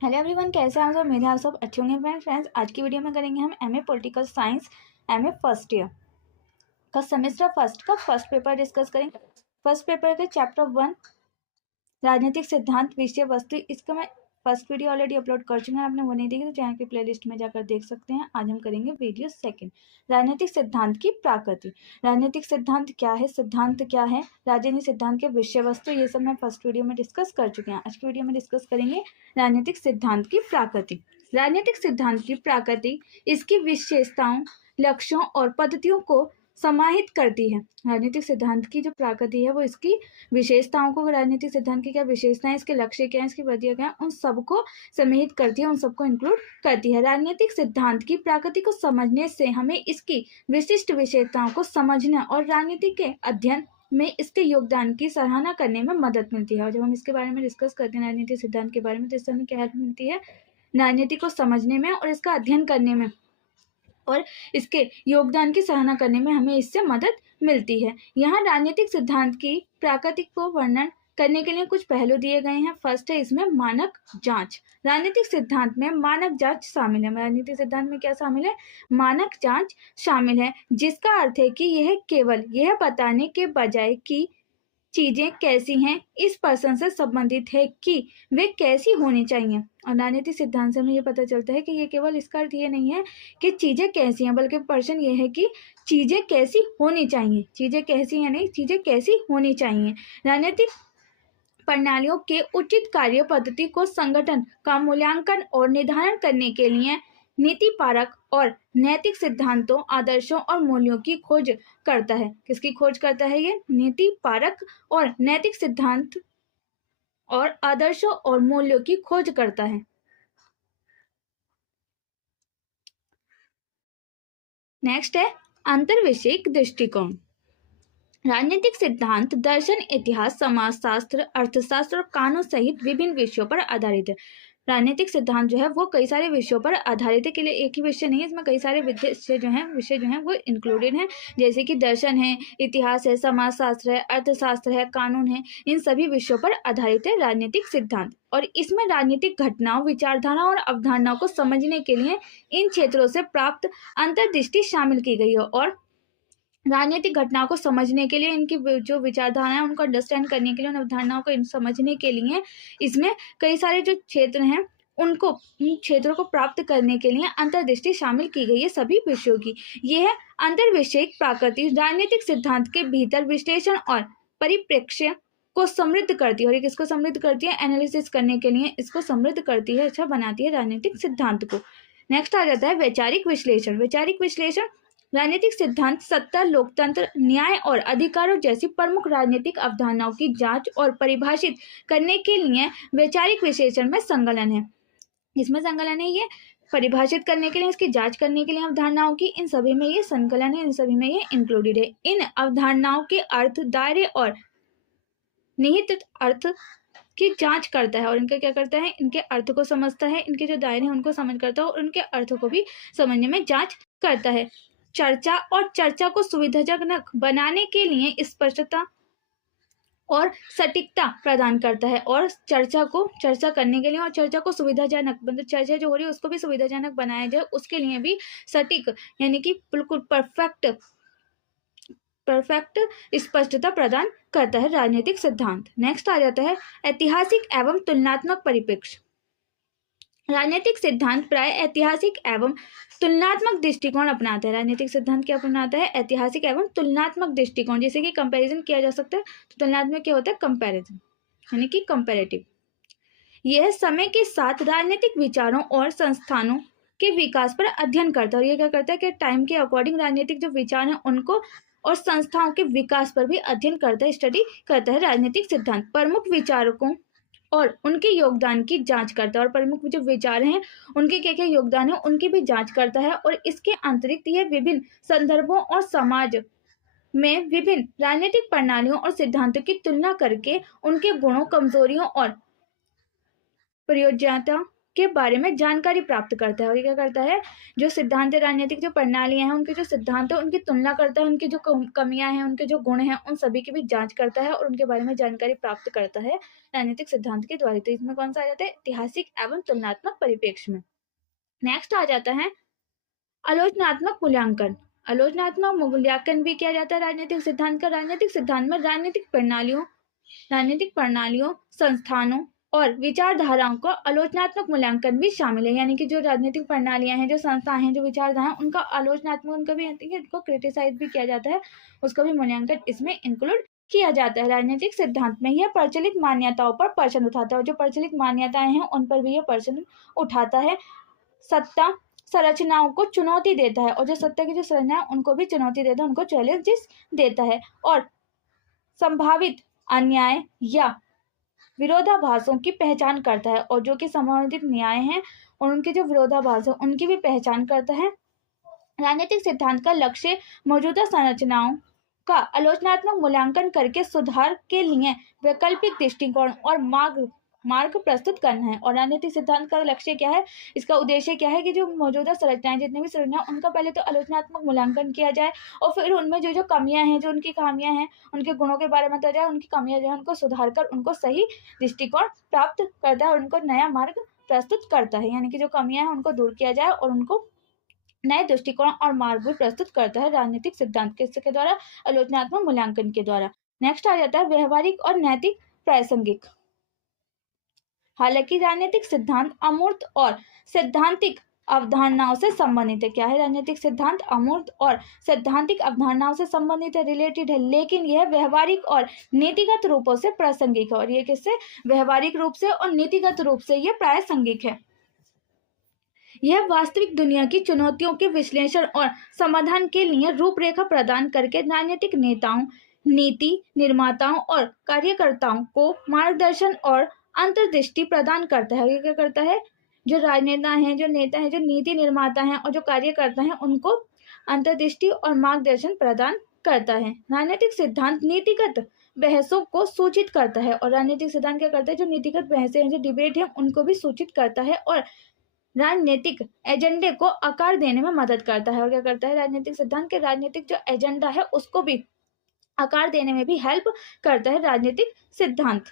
Hello everyone, कैसे हैं आप सब। मेरे आप सब अच्छे होंगे। फ्रेंड्स, आज की वीडियो में करेंगे हम MA political science MA first year का सेमेस्टर फर्स्ट का फर्स्ट पेपर डिस्कस करेंगे। फर्स्ट पेपर के चैप्टर 1 राजनीतिक सिद्धांत विषय वस्तु, इसका मैं फर्स्ट वीडियो ऑलरेडी अपलोड कर चुका है। आपने वो नहीं देखी तो चैनल की प्लेलिस्ट में जाकर देख सकते हैं। आज हम करेंगे वीडियो सेकंड, राजनीतिक सिद्धांत की प्रकृति। राजनीतिक सिद्धांत क्या है, सिद्धांत क्या है, राजनीतिक सिद्धांत के विषय वस्तु, ये सब मैं फर्स्ट वीडियो में डिस्कस कर चुके हैं। आज की वीडियो में डिस्कस करेंगे राजनीतिक सिद्धांत की प्रकृति। राजनीतिक सिद्धांत की प्रकृति इसकी विशेषताओं, लक्ष्यों और पद्धतियों को समाहित करती है। राजनीतिक सिद्धांत की जो प्रकृति है वो इसकी विशेषताओं को, राजनीतिक सिद्धांत की क्या विशेषताएं, इसके लक्ष्य क्या है, इसकी पद्धतियां क्या है, उन सबको समाहित करती है, उन सबको इंक्लूड करती है। राजनीतिक सिद्धांत की प्रकृति को समझने से हमें इसकी विशिष्ट विशेषताओं को समझना और राजनीति के अध्ययन में इसके योगदान की सराहना करने में मदद मिलती है। और जब हम इसके बारे में डिस्कस करते हैं राजनीतिक सिद्धांत के बारे में, तो इससे हमें क्या हेल्प मिलती है, राजनीति को समझने में और इसका अध्ययन करने में और इसके योगदान की सराहना करने में हमें इससे मदद मिलती है। यहाँ राजनीतिक सिद्धांत की प्रकृति को वर्णन करने के लिए कुछ पहलू दिए गए हैं। फर्स्ट है इसमें मानक जांच। राजनीतिक सिद्धांत में मानक जांच शामिल है। राजनीतिक सिद्धांत में क्या शामिल है, मानक जांच शामिल है, जिसका अर्थ है कि यह केवल यह बताने के बजाय कि चीजें कैसी हैं, इस पर्सन से संबंधित है कि वे कैसी होनी चाहिए। और राजनीतिक सिद्धांत से हमें ये पता चलता है कि ये केवल इसका अर्थ ये नहीं है कि चीजें कैसी हैं, बल्कि पर्सन ये है कि चीजें कैसी होनी चाहिए। चीजें कैसी हैं नहीं, चीजें कैसी होनी चाहिए। राजनीतिक प्रणालियों के उचित कार्य पद्धति को संगठन का मूल्यांकन और निर्धारण करने के लिए नीति पारक और नैतिक सिद्धांतों, आदर्शों और मूल्यों की खोज करता है। किसकी खोज करता है ये, नीति पारक और नैतिक सिद्धांत और आदर्शों और मूल्यों की खोज करता है। नेक्स्ट है अंतर्विषयक दृष्टिकोण। राजनीतिक सिद्धांत दर्शन, इतिहास, समाजशास्त्र, अर्थशास्त्र और कानून सहित विभिन्न विषयों पर आधारित है। राजनीतिक सिद्धांत जो है वो कई सारे विषयों पर आधारित है। के लिए एक ही विषय नहीं है, इसमें कई सारे विषय जो हैं वो इंक्लूडेड हैं। जैसे कि दर्शन है, इतिहास है, समाजशास्त्र है, अर्थशास्त्र है, कानून है, इन सभी विषयों पर आधारित है राजनीतिक सिद्धांत। और इसमें राजनीतिक घटनाओं, विचारधारा और अवधारणाओं को समझने के लिए इन क्षेत्रों से प्राप्त अंतर्दृष्टि शामिल की गई है। और राजनीतिक घटनाओं को समझने के लिए, इनकी जो विचारधारा है उनको अंडरस्टैंड करने के लिए, उन अवधारणाओं को समझने के लिए इसमें कई सारे जो क्षेत्र हैं उनको, इन क्षेत्रों को प्राप्त करने के लिए अंतर्दृष्टि शामिल की गई है सभी विषयों की। यह अंतर्विषयक प्रकृति राजनीतिक सिद्धांत के भीतर विश्लेषण और परिप्रेक्ष्य को समृद्ध करती है। और ये किसको समृद्ध करती है, एनालिसिस करने के लिए इसको समृद्ध करती है, अच्छा बनाती है राजनीतिक सिद्धांत को। नेक्स्ट आ जाता है वैचारिक विश्लेषण। वैचारिक विश्लेषण राजनीतिक सिद्धांत सत्ता, लोकतंत्र, न्याय और अधिकारों जैसी प्रमुख राजनीतिक अवधारणाओं की जांच और परिभाषित करने के लिए वैचारिक विश्लेषण में संकलन है। इसमें संकलन है, ये परिभाषित करने के लिए, इसकी जांच करने के लिए अवधारणाओं की, इन सभी में ये संकलन है, इन सभी में ये इंक्लूडेड है। इन अवधारणाओं के अर्थ, दायरे और निहित अर्थ की जांच करता है। और इनका क्या करता है, इनके अर्थ को समझता है, इनके जो दायरे हैं उनको समझ करता है और उनके अर्थ को भी समझने में जांच करता है। चर्चा और चर्चा को सुविधाजनक बनाने के लिए स्पष्टता और सटीकता प्रदान करता है। और चर्चा करने के लिए और चर्चा को सुविधाजनक, मतलब चर्चा जो हो रही है उसको भी सुविधाजनक बनाया जाए, उसके लिए भी सटीक यानी कि बिल्कुल परफेक्ट स्पष्टता प्रदान करता है राजनीतिक सिद्धांत। नेक्स्ट आ जाता है ऐतिहासिक एवं तुलनात्मक परिप्रेक्ष्य। राजनीतिक सिद्धांत प्राय ऐतिहासिक एवं तुलनात्मक दृष्टिकोण अपनाता है। राजनीतिक सिद्धांत क्या अपनाता है, ऐतिहासिक एवं तुलनात्मक दृष्टिकोण। जैसे कि कंपैरिजन किया जा सकता है, तो तुलनात्मक क्या होता है, कंपैरिजन यानी कि कंपैरेटिव। यह समय के साथ राजनीतिक विचारों और संस्थानों के विकास पर अध्ययन करता है। और ये क्या करता है कि टाइम के अकॉर्डिंग राजनीतिक जो विचार हैं उनको और संस्थाओं के विकास पर भी अध्ययन करता है, स्टडी करता है राजनीतिक सिद्धांत। प्रमुख विचारकों और उनके योगदान की जांच करता है। और प्रमुख जो विचार हैं उनके क्या क्या योगदान है उनकी भी जांच करता है। और इसके अतिरिक्त यह विभिन्न संदर्भों और समाज में विभिन्न राजनीतिक प्रणालियों और सिद्धांतों की तुलना करके उनके गुणों, कमजोरियों और प्रयोज्यता के बारे में जानकारी प्राप्त करता है। और ये क्या करता है, जो सिद्धांत राजनीतिक जो प्रणालियां हैं उनके जो सिद्धांत है उनकी तुलना करता है, उनकी जो कमियां हैं उनके जो गुण हैं उन सभी की भी जांच करता है और उनके बारे में जानकारी प्राप्त करता है राजनीतिक सिद्धांत के द्वारा। तो इसमें कौन सा आ जाता है, ऐतिहासिक एवं तुलनात्मक परिप्रेक्ष्य में। नेक्स्ट आ जाता है आलोचनात्मक मूल्यांकन। आलोचनात्मक मूल्यांकन भी किया जाता है राजनीतिक सिद्धांत का। राजनीतिक सिद्धांत में राजनीतिक प्रणालियों, संस्थानों और विचारधाराओं का आलोचनात्मक मूल्यांकन भी शामिल है। यानी कि जो राजनीतिक प्रणालियां हैं, जो संस्थाएं हैं, जो विचारधारा, उनका आलोचनात्मक, उनका भी उनको क्रिटिसाइज भी किया जाता है, उसका भी मूल्यांकन इसमें इंक्लूड किया जाता है। राजनीतिक सिद्धांत में यह प्रचलित मान्यताओं पर प्रश्न उठाता है और जो प्रचलित मान्यताएं हैं उन पर भी यह प्रश्न उठाता है। सत्ता संरचनाओं को चुनौती देता है और जो सत्ता की जो संरचना है उनको भी चुनौती देता है, उनको चैलेंजेस देता है और संभावित अन्याय या विरोधाभासों की पहचान करता है और जो कि संभावित न्याय हैं और उनके जो विरोधाभास है उनकी भी पहचान करता है। राजनीतिक सिद्धांत का लक्ष्य मौजूदा संरचनाओं का आलोचनात्मक मूल्यांकन करके सुधार के लिए वैकल्पिक दृष्टिकोण और मार्ग प्रस्तुत करना है। और राजनीतिक सिद्धांत का लक्ष्य क्या है, इसका उद्देश्य क्या है कि जो मौजूदा संरचनाएं, जितनी भी संरचना, उनका पहले तो आलोचनात्मक मूल्यांकन किया जाए और फिर उनमें जो जो कमियां हैं, जो उनकी खामियां हैं, उनके गुणों के बारे में बताया जाए, उनकी कमियां जो है उनको सुधार कर उनको सही दृष्टिकोण प्राप्त करता है और उनको नया मार्ग प्रस्तुत करता है। यानी कि जो कमियां हैं उनको दूर किया जाए और उनको नए दृष्टिकोण और मार्ग भी प्रस्तुत करता है राजनीतिक सिद्धांत के द्वारा, आलोचनात्मक मूल्यांकन के द्वारा। नेक्स्ट आ जाता है व्यवहारिक और नैतिक प्रासंगिक। हालांकि राजनीतिक सिद्धांत अमूर्त और सैद्धांतिक अवधारणाओं से संबंधित है। क्या है, राजनीतिक सिद्धांत अमूर्त और सैद्धांतिक अवधारणाओं से संबंधित है, रिलेटेड है, लेकिन यह व्यवहारिक और नीतिगत रूपों से प्रासंगिक है। और ये किससे, व्यवहारिक रूप से और नीतिगत रूप से ये प्रासंगिक है। यह वास्तविक दुनिया की चुनौतियों के विश्लेषण और समाधान के लिए रूपरेखा प्रदान करके राजनीतिक नेताओं, नीति निर्माताओं और कार्यकर्ताओं को मार्गदर्शन और अंतर्दृष्टि प्रदान करता है। ये क्या करता है, जो राजनेता हैं, जो नेता हैं, जो नीति निर्माता हैं और जो कार्यकर्ता हैं, उनको अंतर्दृष्टि और मार्गदर्शन प्रदान करता है। राजनीतिक सिद्धांत नीतिगत बहसों को सूचित करता है और राजनीतिक सिद्धांत क्या करता है, जो नीतिगत बहसें हैं, जो डिबेट है, उनको भी सूचित करता है और राजनीतिक एजेंडे को आकार देने में मदद करता है। और क्या करता है, राजनीतिक सिद्धांत के राजनीतिक जो एजेंडा है उसको भी आकार देने में भी हेल्प करता है राजनीतिक सिद्धांत।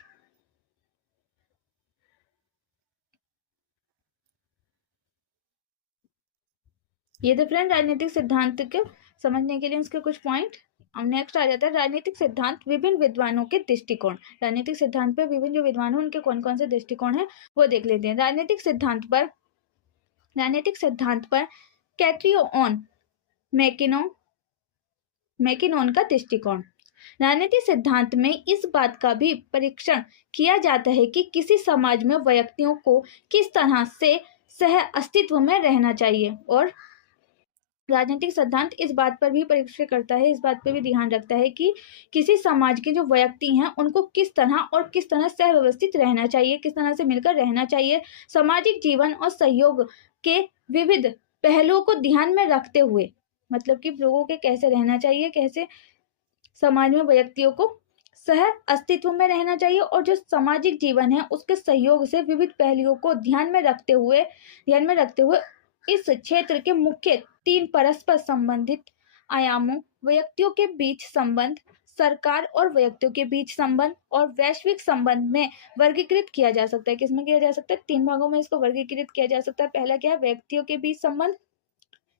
ये तो फ्रेंड राजनीतिक सिद्धांत के समझने के लिए इसके कुछ पॉइंट। अब नेक्स्ट आ जाता है राजनीतिक सिद्धांत विभिन्न विद्वानों के दृष्टिकोण। राजनीतिक सिद्धांत पे विभिन्न जो विद्वान हैं उनके कौन कौन से दृष्टिकोण है वो देख लेते हैं। राजनीतिक सिद्धांत पर कैट्रियोन मैकिनोन का दृष्टिकोण। राजनीतिक सिद्धांत में इस बात का भी परीक्षण किया जाता है कि किसी समाज में व्यक्तियों को किस तरह से सह अस्तित्व में रहना चाहिए। और राजनीतिक सिद्धांत इस बात पर भी परीक्षण करता है, इस बात पर भी ध्यान रखता है कि किसी समाज के जो व्यक्ति हैं उनको किस तरह से व्यवस्थित रहना चाहिए, किस तरह से मिलकर रहना चाहिए, सामाजिक जीवन और सहयोग के विविध पहलुओं को ध्यान में रखते हुए, मतलब कि लोगों के कैसे रहना चाहिए, कैसे समाज में व्यक्तियों को सह अस्तित्व में रहना चाहिए और जो सामाजिक जीवन है उसके सहयोग से विविध पहलुओं को ध्यान में रखते हुए इस क्षेत्र के मुख्य 3 परस्पर संबंधित आयामों, व्यक्तियों के बीच संबंध, सरकार और व्यक्तियों के बीच संबंध और वैश्विक संबंध में वर्गीकृत किया जा सकता है। किसमें किया जा सकता है, 3 भागों में इसको वर्गीकृत किया जा सकता है। पहला क्या है, व्यक्तियों के बीच संबंध,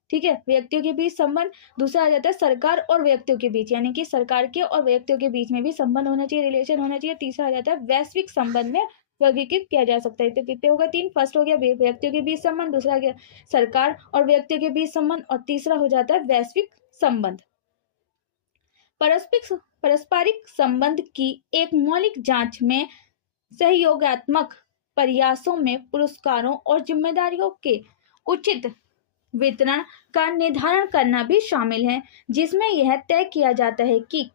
ठीक है, व्यक्तियों के बीच संबंध। दूसरा आ जाता है सरकार और व्यक्तियों के बीच, यानी कि सरकार के और व्यक्तियों के बीच में भी संबंध होना चाहिए, रिलेशन होना चाहिए। तीसरा आ जाता है वैश्विक संबंध में वर्गीकृत किया जा सकता है। तो कितने होगा, 3। फर्स्ट हो गया व्यक्तियों के बीच संबंध, दूसरा गया सरकार और व्यक्तियों के बीच संबंध और तीसरा हो जाता है वैश्विक संबंध। पारस्परिक संबंध की एक मौलिक जांच में सहयोगात्मक प्रयासों में पुरस्कारों और जिम्मेदारियों के उचित वितरण का निर्धारण करना भी शामिल है, जिसमें यह तय किया जाता है कि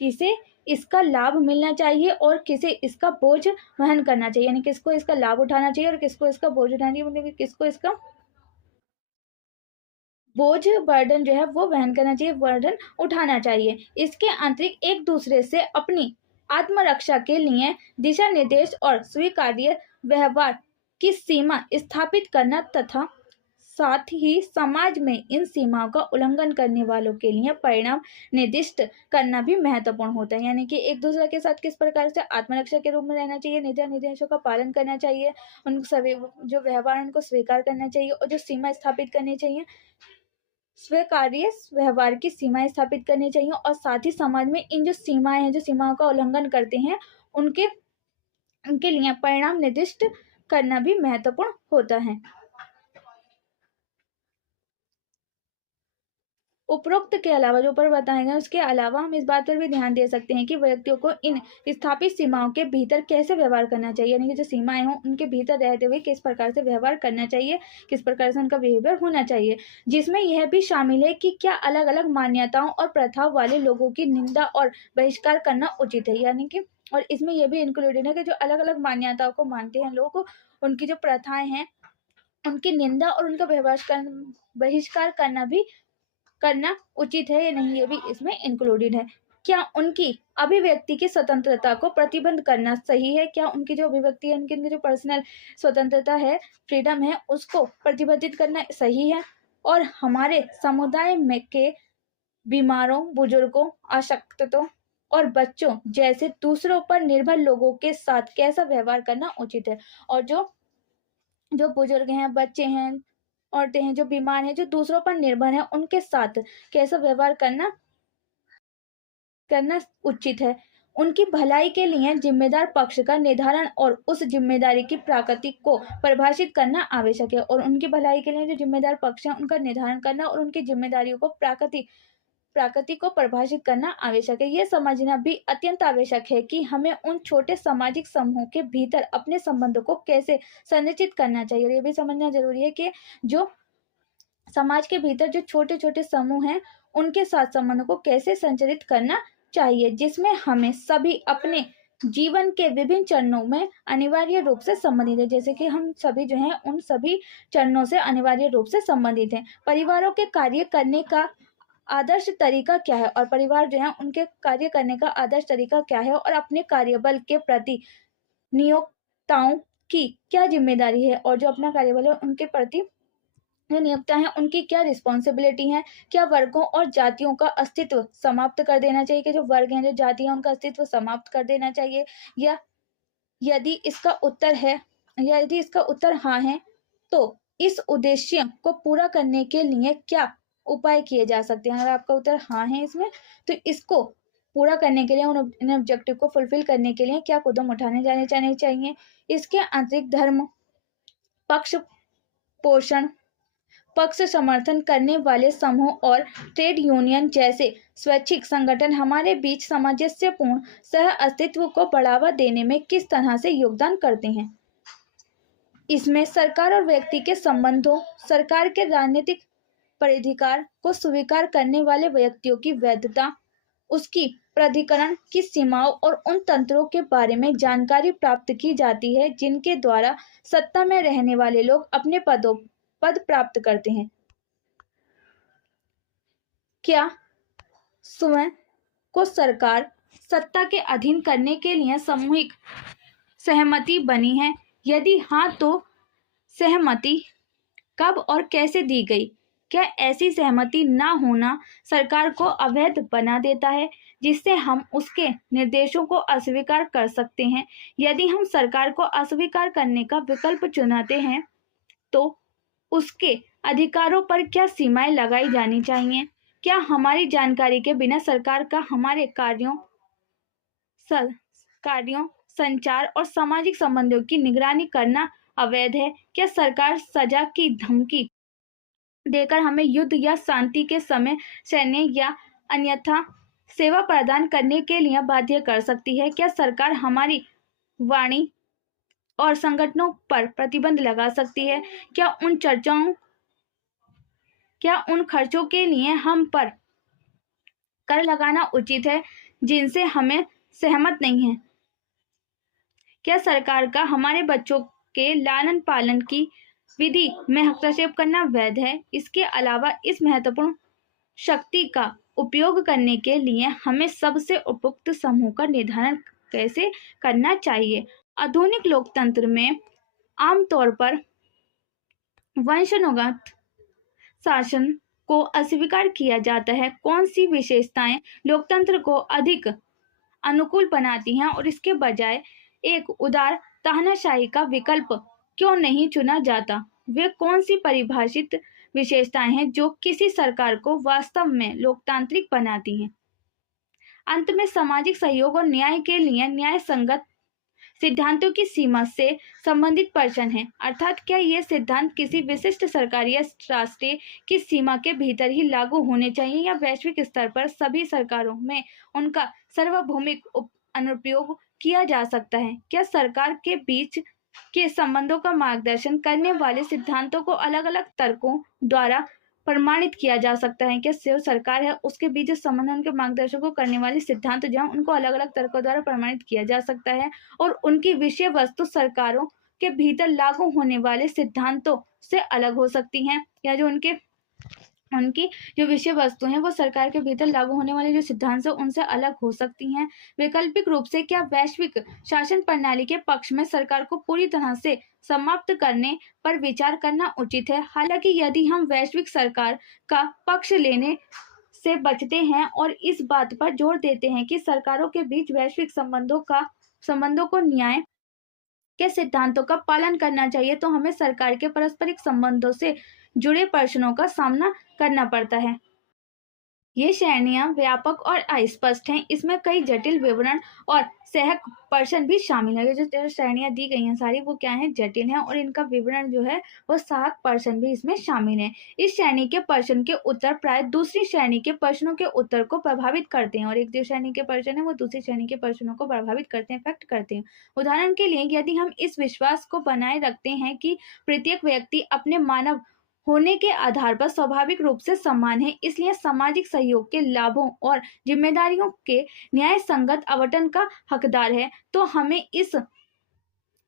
किसे इसका लाभ मिलना चाहिए और किसे इसका बोझ वहन करना चाहिए। यानी किसको इसका लाभ उठाना चाहिए और किसको इसका बोझ उठाना चाहिए, मतलब किसको इसका बोझ, बर्डन जो है वो वहन करना चाहिए, बर्डन उठाना चाहिए। इसके आंतरिक एक दूसरे से अपनी आत्मरक्षा के लिए दिशा निर्देश और स्वीकार्य व्यवहार की सीमा स्थापित करना तथा साथ ही समाज में इन सीमाओं का उल्लंघन करने वालों के लिए परिणाम निर्दिष्ट करना भी महत्वपूर्ण होता है। यानी कि एक दूसरे के साथ किस प्रकार से आत्मरक्षा के रूप में रहना चाहिए, दिशा निर्देशों का पालन करना चाहिए, उन सभी जो व्यवहार उनको स्वीकार करना चाहिए और जो सीमा स्थापित करनी चाहिए, स्वीकार्य व्यवहार की सीमाएं स्थापित करनी चाहिए और साथ ही समाज में इन जो सीमाएं हैं, जो सीमाओं का उल्लंघन करते हैं, उनके लिए परिणाम निर्दिष्ट करना भी महत्वपूर्ण होता है। उपरोक्त के अलावा जो ऊपर बताए गए उसके अलावा हम इस बात पर भी ध्यान दे सकते हैं कि व्यक्तियों को इन स्थापित सीमाओं के भीतर कैसे व्यवहार करना चाहिए, यानी कि जो सीमाएं हों उनके भीतर रहते हुए किस प्रकार से व्यवहार करना चाहिए, किस प्रकार से उनका बिहेवियर होना चाहिए, जिसमें यह भी शामिल है कि क्या अलग अलग मान्यताओं और प्रथाओं वाले लोगों की निंदा और बहिष्कार करना उचित है। यानी कि और इसमें यह भी इंक्लूडेड है कि जो अलग अलग मान्यताओं को मानते हैं लोग, उनकी जो प्रथाएं हैं उनकी निंदा और उनका बहिष्कार करना उचित है या नहीं, ये भी इसमें इंक्लूडेड है। क्या उनकी अभिव्यक्ति की स्वतंत्रता को प्रतिबंध करना सही है, क्या उनकी जो अभिव्यक्ति है, उनकी जो पर्सनल स्वतंत्रता है, फ्रीडम है, उसको प्रतिबंधित करना सही है। और हमारे समुदाय में के बीमारों, बुजुर्गों, अशक्तों और बच्चों जैसे दूसरों पर निर्भर लोगों के साथ कैसा व्यवहार करना उचित है। और जो बुजुर्ग हैं, बच्चे हैं, औरतें हैं, जो बीमार हैं, जो दूसरों पर निर्भर हैं, उनके साथ कैसा व्यवहार करना उचित है। उनकी भलाई के लिए जिम्मेदार पक्ष का निर्धारण और उस जिम्मेदारी की प्रकृति को परिभाषित करना आवश्यक है। और उनकी भलाई के लिए जो जिम्मेदार पक्ष है उनका निर्धारण करना और उनकी जिम्मेदारियों को प्रकृति को परिभाषित करना आवश्यक है। यह समझना भी अत्यंत आवश्यक है कि हमें उन छोटे सामाजिक समूहों के भीतर अपने संबंधों को कैसे संरचित करना चाहिए। और यह भी समझना जरूरी है कि जो समाज के भीतर जो छोटे छोटे समूह हैं उनके साथ संबंधों को कैसे संचालित करना चाहिए, जिसमें हमें सभी अपने जीवन के विभिन्न चरणों में अनिवार्य रूप से संबंधित है। जैसे कि हम सभी जो हैं उन सभी चरणों से अनिवार्य रूप से संबंधित हैं। परिवारों के कार्य करने का आदर्श तरीका क्या है, और परिवार जो है उनके कार्य करने का आदर्श तरीका क्या है, और अपने कार्यबल के प्रति नियोक्ताओं की क्या जिम्मेदारी है, और जो अपना कार्यबल है उनके प्रति जो नियोक्ता है उनकी क्या रिस्पॉन्सिबिलिटी है। क्या वर्गों और जातियों का अस्तित्व समाप्त कर देना चाहिए, कि जो वर्ग हैं, जो जाति है, उनका अस्तित्व समाप्त कर देना चाहिए, या यदि इसका उत्तर हाँ है तो इस उद्देश्य को पूरा करने के लिए क्या उपाय किए जा सकते हैं। अगर आपका उत्तर हाँ है इसमें, तो इसको पूरा करने के लिए, उन ऑब्जेक्टिव को फुलफिल करने के लिए क्या कदम उठाने जाने चाहिए। इसके अतिरिक्त धर्म पक्ष पोषण पक्ष समर्थन करने वाले समूह और ट्रेड यूनियन जैसे स्वैच्छिक संगठन हमारे बीच सामंजस्यपूर्ण सह अस्तित्व को बढ़ावा देने में किस तरह से योगदान करते हैं। इसमें सरकार और व्यक्ति के संबंधों, सरकार के राजनीतिक प्राधिकार को स्वीकार करने वाले व्यक्तियों की वैधता, उसकी प्राधिकरण की सीमाओं और उन तंत्रों के बारे में जानकारी प्राप्त की जाती है जिनके द्वारा सत्ता में रहने वाले लोग अपने पद प्राप्त करते हैं। क्या स्वयं को सरकार सत्ता के अधीन करने के लिए सामूहिक सहमति बनी है? यदि हाँ तो सहमति कब और कैसे दी गई? क्या ऐसी सहमति ना होना सरकार को अवैध बना देता है, जिससे हम उसके निर्देशों को अस्वीकार कर सकते हैं? यदि हम सरकार को अस्वीकार करने का विकल्प चुनते हैं तो उसके अधिकारों पर क्या सीमाएं लगाई जानी चाहिए? क्या हमारी जानकारी के बिना सरकार का हमारे कार्यों, संचार और सामाजिक संबंधों की निगरानी करना अवैध है? क्या सरकार सजा की धमकी देकर हमें युद्ध या शांति के समय सैन्य या अन्यथा सेवा प्रदान करने के लिए बाध्य कर सकती है? क्या सरकार हमारी वाणी और संगठनों पर प्रतिबंध लगा सकती है? क्या उन खर्चों के लिए हम पर कर लगाना उचित है जिनसे हमें सहमत नहीं है? क्या सरकार का हमारे बच्चों के लालन पालन की विधि में हस्तक्षेप करना वैध है? इसके अलावा इस महत्वपूर्ण शक्ति का उपयोग करने के लिए हमें सबसे उपयुक्त समूह का निर्धारण कैसे करना चाहिए। आधुनिक लोकतंत्र में आमतौर पर वंशानुगत शासन को अस्वीकार किया जाता है। कौन सी विशेषताएं लोकतंत्र को अधिक अनुकूल बनाती हैं और इसके बजाय एक उदार तानाशाही का विकल्प क्यों नहीं चुना जाता? वे कौन सी परिभाषित विशेषताएं हैं जो किसी सरकार को वास्तव में लोकतांत्रिक बनाती हैं? अंत में सामाजिक सहयोग और न्याय के लिए न्याय संगत सिद्धांतों की सीमा से संबंधित प्रश्न है, अर्थात क्या ये सिद्धांत किसी विशिष्ट सरकार या राष्ट्रीय की सीमा के भीतर ही लागू होने चाहिए या वैश्विक स्तर पर सभी सरकारों में उनका सार्वभौमिक अनुप्रयोग किया जा सकता है? क्या सरकार के बीच के संबंधों का मार्गदर्शन करने वाले सिद्धांतों को अलग अलग तर्कों द्वारा प्रमाणित किया जा सकता है? क्या जो सरकार है उसके बीच संबंध उनके मार्गदर्शन को करने वाले सिद्धांत जो हैं उनको अलग अलग तर्कों द्वारा प्रमाणित किया जा सकता है और उनकी विषय वस्तु सरकारों के भीतर लागू होने वाले सिद्धांतों से अलग हो सकती हैं, या जो उनकी जो विषय वस्तु हैं वो सरकार के भीतर लागू होने वाले जो सिद्धांत हैं उनसे अलग हो सकती हैं। वैकल्पिक रूप से क्या वैश्विक शासन प्रणाली के पक्ष में सरकार को पूरी तरह से समाप्त करने पर विचार करना उचित है? हालांकि यदि हम वैश्विक सरकार का पक्ष लेने से बचते हैं और इस बात पर जोर देते हैं कि सरकारों के बीच वैश्विक संबंधों को न्याय के सिद्धांतों का पालन करना चाहिए, तो हमें सरकार के पारस्परिक संबंधों से जुड़े प्रश्नों का सामना करना पड़ता है। ये श्रेणियां व्यापक और अस्पष्ट हैं। इसमें कई जटिल विवरण और सहायक प्रश्न भी शामिल है। जो श्रेणियां दी गई हैं सारी वो क्या है, जटिल हैं और इनका विवरण जो है वो सहायक प्रश्न भी इसमें शामिल है। इस श्रेणी के प्रश्न के उत्तर प्राय दूसरी श्रेणी के प्रश्नों के उत्तर को प्रभावित करते हैं और एक जो श्रेणी के प्रश्न है वो दूसरी श्रेणी के प्रश्नों को प्रभावित करते हैं, इफेक्ट करते हैं। उदाहरण के लिए यदि हम इस विश्वास को बनाए रखते हैं कि प्रत्येक व्यक्ति अपने मानव होने के आधार पर स्वाभाविक रूप से समान है, इसलिए सामाजिक सहयोग के लाभों और जिम्मेदारियों के न्याय संगत आवंटन का हकदार है, तो हमें इस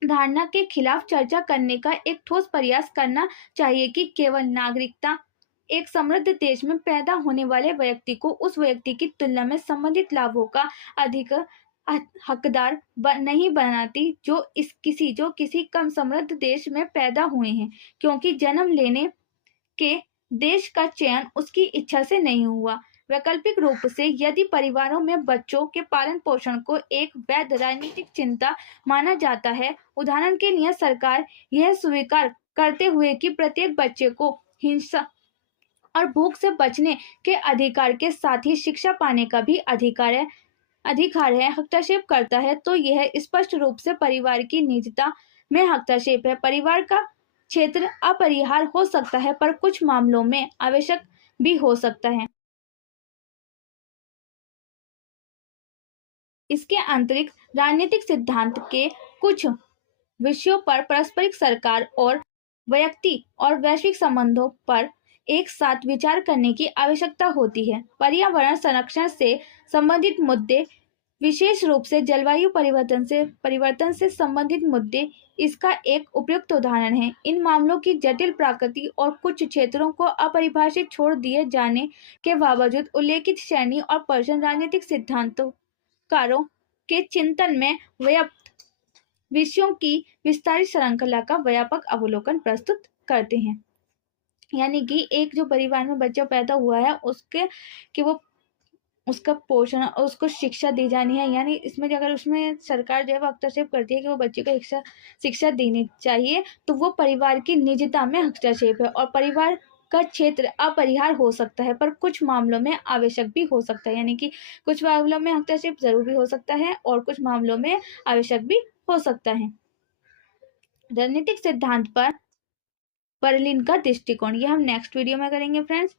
धारणा के खिलाफ चर्चा करने का एक ठोस प्रयास करना चाहिए कि केवल नागरिकता एक समृद्ध देश में पैदा होने वाले व्यक्ति को उस व्यक्ति की तुलना में संबंधित लाभों का अधिक हकदार नहीं बनाती जो किसी कम समृद्ध देश में पैदा हुए हैं, क्योंकि जन्म लेने के देश का चयन उसकी इच्छा से नहीं हुआ। वैकल्पिक रूप से यदि परिवारों में बच्चों के पालन पोषण को एक वैध राजनीतिक चिंता माना जाता है, उदाहरण के लिए सरकार यह स्वीकार करते हुए कि प्रत्येक बच्चे को हिंसा और भूख से बचने के अधिकार के साथ ही शिक्षा पाने का भी अधिकार है हस्तक्षेप करता है, तो यह स्पष्ट रूप से परिवार की निजता में हस्तक्षेप है। परिवार का क्षेत्र अपरिहार्य हो सकता है पर कुछ मामलों में आवश्यक भी हो सकता है। इसके आंतरिक राजनीतिक सिद्धांत के कुछ विषयों पर पारस्परिक सरकार और व्यक्ति और वैश्विक संबंधों पर एक साथ विचार करने की आवश्यकता होती है। पर्यावरण संरक्षण से संबंधित मुद्दे, विशेष रूप से जलवायु परिवर्तन से संबंधित मुद्दे इसका एक उपयुक्त उदाहरण है। इन मामलों की जटिल प्रकृति और कुछ क्षेत्रों को अपरिभाषित छोड़ दिए जाने के बावजूद उल्लेखित श्रेणी और प्रश्न राजनीतिक सिद्धांतकारों के चिंतन में व्याप्त विषयों की विस्तारित श्रृंखला का व्यापक अवलोकन प्रस्तुत करते हैं। यानी कि एक जो परिवार में बच्चा पैदा हुआ है उसका पोषण और उसको शिक्षा दी जानी है, यानी इसमें अगर उसमें सरकार जो है वो हस्तक्षेप करती है कि वो बच्चे को शिक्षा देनी चाहिए, तो वो परिवार की निजता में हस्तक्षेप है और परिवार का क्षेत्र अपरिहार्य हो सकता है पर कुछ मामलों में आवश्यक भी हो सकता है। यानी कि कुछ मामलों में हस्तक्षेप जरूर भी हो सकता है और कुछ मामलों में आवश्यक भी हो सकता है। राजनीतिक सिद्धांत पर पर्लिन का दृष्टिकोण, ये हम नेक्स्ट वीडियो में करेंगे फ्रेंड्स।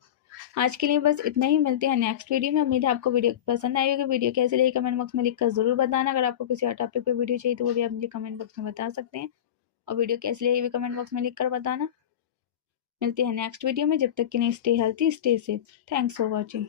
आज के लिए बस इतना ही, मिलते हैं नेक्स्ट वीडियो में। उम्मीद है आपको वीडियो पसंद आई होगी। वीडियो कैसे लगी कमेंट बॉक्स में लिखकर जरूर बताना। अगर आपको किसी और टॉपिक पे वीडियो चाहिए तो वो भी आप मुझे कमेंट बॉक्स में बता सकते हैं और वीडियो कैसी लगी भी कमेंट बॉक्स में लिखकर बताना। मिलते हैं नेक्स्ट वीडियो में, जब तक के लिए stay healthy, stay safe. Thanks for watching.